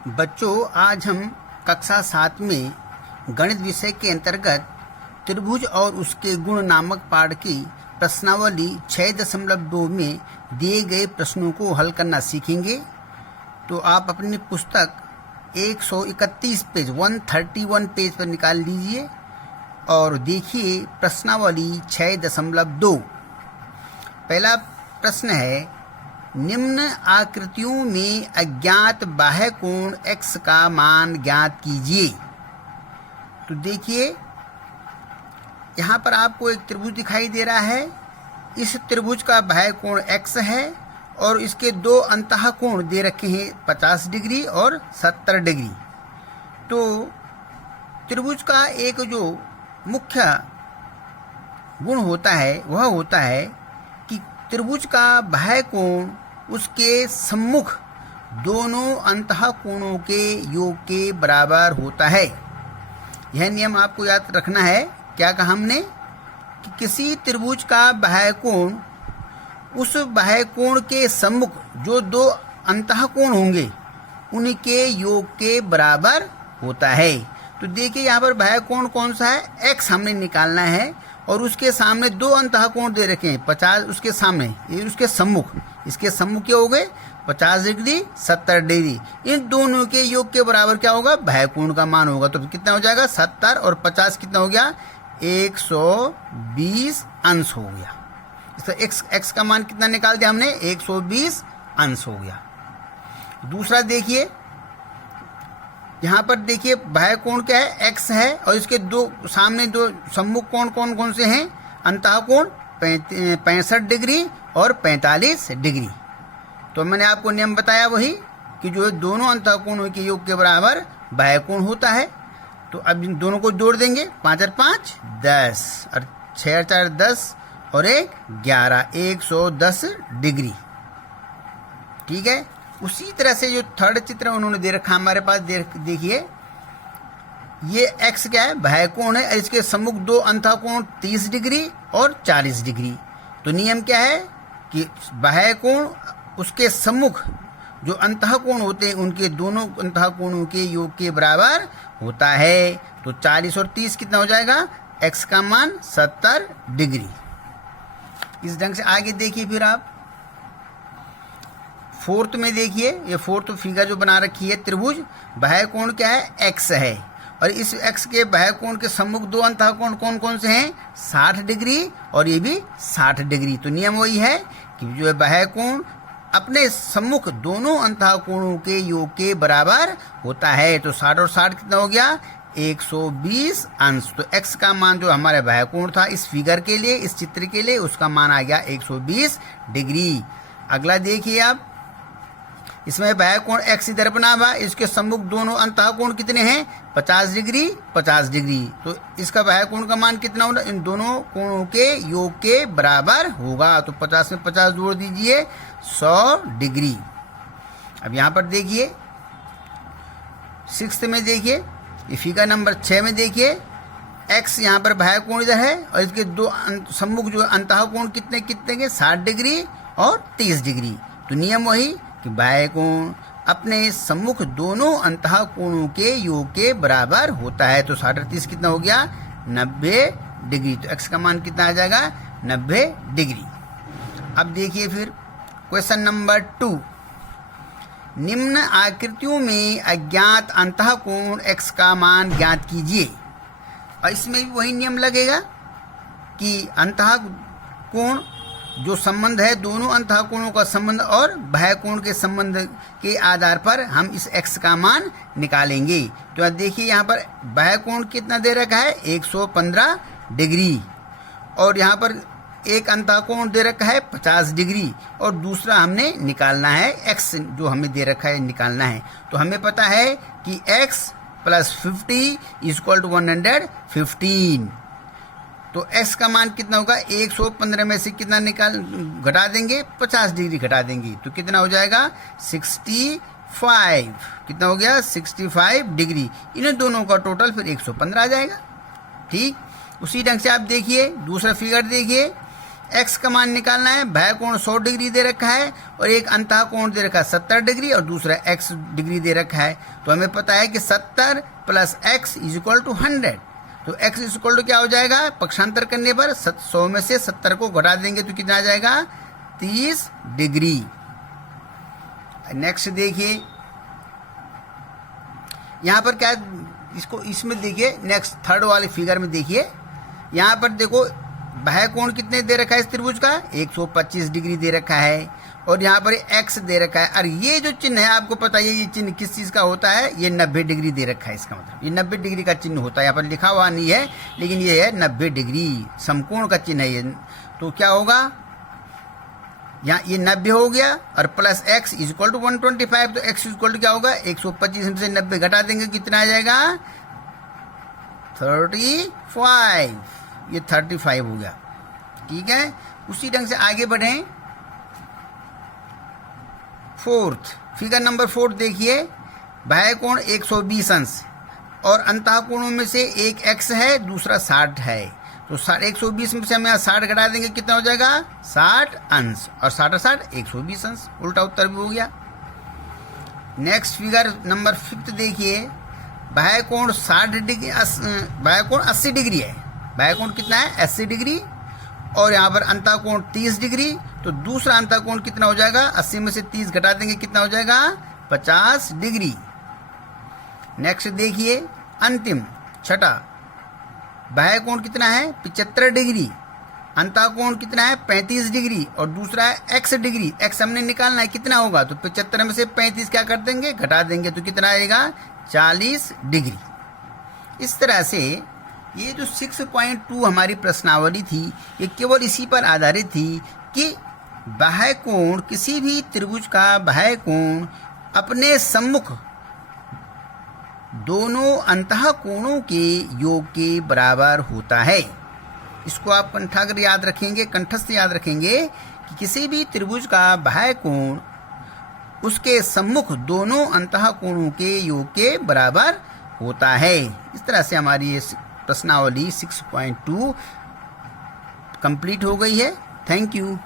बच्चों, आज हम कक्षा 7 में गणित विषय के अंतर्गत त्रिभुज और उसके गुण नामक पाठ की प्रश्नावली 6.2 में दिए गए प्रश्नों को हल करना सीखेंगे। तो आप अपनी पुस्तक 131 पेज 131 पेज पर निकाल लीजिए और देखिए प्रश्नावली 6.2। पहला प्रश्न है, निम्न आकृतियों में अज्ञात बाह्य कोण x का मान ज्ञात कीजिए। तो देखिए यहाँ पर आपको एक त्रिभुज दिखाई दे रहा है। इस त्रिभुज का बाह्य कोण x है और इसके दो अंतः कोण दे रखे हैं 50 डिग्री और 70 डिग्री। तो त्रिभुज का एक जो मुख्य गुण होता है वह होता है कि त्रिभुज का बाह्य कोण उसके सम्मुख दोनों अंतः कोणों के योग के बराबर होता है। यह नियम आपको याद रखना है। क्या कहा हमने कि किसी त्रिभुज का बाह्य कोण उस बाह्य कोण के सम्मुख जो दो अंतः कोण होंगे उनके योग के बराबर होता है। तो देखिए यहाँ पर बाह्य कोण कौन सा है, x हमने निकालना है और उसके सामने दो अंतः कोण दे रखे हैं 50, उसके सामने ये उसके सम्मुख, इसके सम्मुख क्या हो गए 50 डिग्री 70 डिग्री। इन दोनों के योग के बराबर क्या होगा, बाह्य कोण का मान होगा। तो कितना हो जाएगा 70 और 50 कितना हो गया 120 अंश हो गया। इसका x का मान कितना निकाल दिया हमने 120 अंश हो गया। दूसरा देखिए यहाँ पर देखिए बाह्य कोण क्या है x है और इसके दो सामने दो सम्मुख कोण कौन कौन से हैं, अंतः कोण 65 डिग्री और 45 डिग्री। तो मैंने आपको नियम बताया वही कि जो दोनों अंतः कोणों के योग के बराबर बाह्य कोण होता है। तो अब इन दोनों को जोड़ देंगे 5 और 5 10 और 6 और 4 10 और 1 11 110 डिग्री। ठीक है। उसी तरह से जो थर्ड चित्र उन्होंने दे रखा हमारे पास देखिए ये x क्या है, बाह्य कोण है। इसके सम्मुख दो अंतः कोण 30 डिग्री और 40 डिग्री। तो नियम क्या है कि बाह्य कोण उसके सम्मुख जो अंतः कोण होते हैं उनके दोनों अंतः कोणों के योग के बराबर होता है। तो 40 और 30 कितना हो जाएगा, x का मान 70 डिग्री। इस ढंग से आगे देखिए फिर आप फोर्थ में देखिए, ये फोर्थ फिगर जो बना रखी है त्रिभुज, बाह्य कोण क्या है x है और इस x के बाह्य कोण के सम्मुख दो अंतः कोण कौन कौन से हैं 60 डिग्री और ये भी 60 डिग्री। तो नियम वही है कि जो है बाह्य कोण अपने सम्मुख दोनों अंतः कोणों के योग के बराबर होता है। तो 60 और 60 कितना हो गया 120 अंश। तो x का मान जो हमारे बाह्य कोण था इस फिगर के लिए, इस चित्र के लिए, उसका मान आ गया 120 डिग्री। अगला देखिए आप, इसमें बाह्य कोण x इधर बना हुआ, इसके सम्मुख दोनों अंतः कोण कितने हैं 50 डिग्री 50 डिग्री। तो इसका बाह्य कोण का मान कितना होगा, इन दोनों कोणों के योग के बराबर होगा। तो 50 में 50 जोड़ दीजिए 100 डिग्री। अब यहाँ पर देखिए सिक्स्थ में देखिए, ये फिगर नंबर 6 में देखिए x यहाँ पर बाह्य कोण इधर है और इसके दो सम्मुख जो अंतः कोण कितने कितने के 60 डिग्री और 30 डिग्री। तो नियम वही कि बाह्य कोण अपने सम्मुख दोनों अंतः कोणों के योग के बराबर होता है। तो 60 और 30 कितना हो गया 90 डिग्री। तो x का मान कितना आ जाएगा 90 डिग्री। अब देखिए फिर क्वेश्चन नंबर 2, निम्न आकृतियों में अज्ञात अंतः कोण x का मान ज्ञात कीजिए। और इसमें भी वही नियम लगेगा कि अंतः कोण जो संबंध है दोनों अंतः कोणों का संबंध और बाह्य कोण के संबंध के आधार पर हम इस x का मान निकालेंगे। तो देखिए यहाँ पर बाह्य कोण कितना दे रखा है 115 डिग्री और यहाँ पर एक अंतः कोण दे रखा है 50 डिग्री और दूसरा हमने निकालना है x जो हमें दे रखा है निकालना है। तो हमें पता है कि x + 50 = 115। तो x का मान कितना होगा 115 में से कितना घटा देंगे 50 डिग्री घटा देंगे। तो कितना हो जाएगा 65। कितना हो गया 65 डिग्री। इन दोनों का टोटल फिर 115 आ जाएगा। ठीक उसी ढंग से आप देखिए दूसरा फिगर देखिए, x का मान निकालना है। बाह्य कोण 100 डिग्री दे रखा है और एक अंतः कोण दे रखा है 70 डिग्री और दूसरा x डिग्री दे रखा है। तो हमें पता है कि 70 plus x is equal to 100। तो x इज इक्वल टू क्या हो जाएगा, पक्षांतर करने पर 100 में से 70 को घटा देंगे तो कितना आ जाएगा, 30 डिग्री। नेक्स्ट देखिए यहाँ पर क्या, इसको इसमें देखिए नेक्स्ट थर्ड वाले फिगर में देखिए, यहाँ पर देखो बाह्य कोण कितने दे रखा है इस त्रिभुज का, 125 डिग्री दे रखा है और यहाँ पर x दे रखा है। और ये जो चिन्ह है आपको पता है ये चिन्ह किस चीज़ का होता है, ये 90 डिग्री दे रखा है। इसका मतलब ये 90 डिग्री का चिन्ह होता है, यहाँ पर लिखा हुआ नहीं है लेकिन ये है 90 डिग्री समकोण का चिन्ह है ये। तो क्या होगा, यहाँ ये 90 हो गया और plus x is equal to 125। तो x इज इक्वल टू क्या होगा, 125 से 90 घटा देंगे कितना आ जाएगा, 35। ये 35 हो गया। ठीक है, उसी ढंग से आगे बढ़ें। फोर्थ फिगर नंबर 4 देखिए, बाह्य कोण 120 अंश और अंतः कोणों में से एक x है दूसरा 60 है। तो 120 में से हम यहाँ 60 घटा देंगे कितना हो जाएगा, 60 अंश और 60 60 120 अंश, उल्टा उत्तर भी हो गया। नेक्स्ट फिगर नंबर 5 देखिए, बाह्य कोण 60 डिग्री, बाह्य कोण 80 डिग्री है। बाह्य कोण कितना है, 80 डिग्री और यहाँ पर अंतः कोण 30 डिग्री। तो दूसरा अंतः कोण कितना हो जाएगा, 80 में से 30 घटा देंगे कितना हो जाएगा, 50 डिग्री। नेक्स्ट देखिए अंतिम छठा, बाह्य कोण कितना है, 75 डिग्री, अंतः कोण कितना है, 35 डिग्री और दूसरा है x डिग्री। x हमने निकालना है कितना होगा, तो 75 में से 35 क्या कर देंगे, घटा देंगे तो कितना आएगा, 40 डिग्री। इस तरह से ये जो 6.2 हमारी प्रश्नावली थी ये केवल इसी पर आधारित थी कि बाह्य कोण, किसी भी त्रिभुज का बाह्य कोण अपने सम्मुख दोनों अंतः कोणों के योग के बराबर होता है। इसको आप कंठाग्र याद रखेंगे, कंठस्थ याद रखेंगे कि किसी भी त्रिभुज का बाह्य कोण उसके सम्मुख दोनों अंतः कोणों के योग के बराबर होता है। इस तरह से हमारी ये प्रश्नावली 6.2 कंप्लीट हो गई है। Thank you.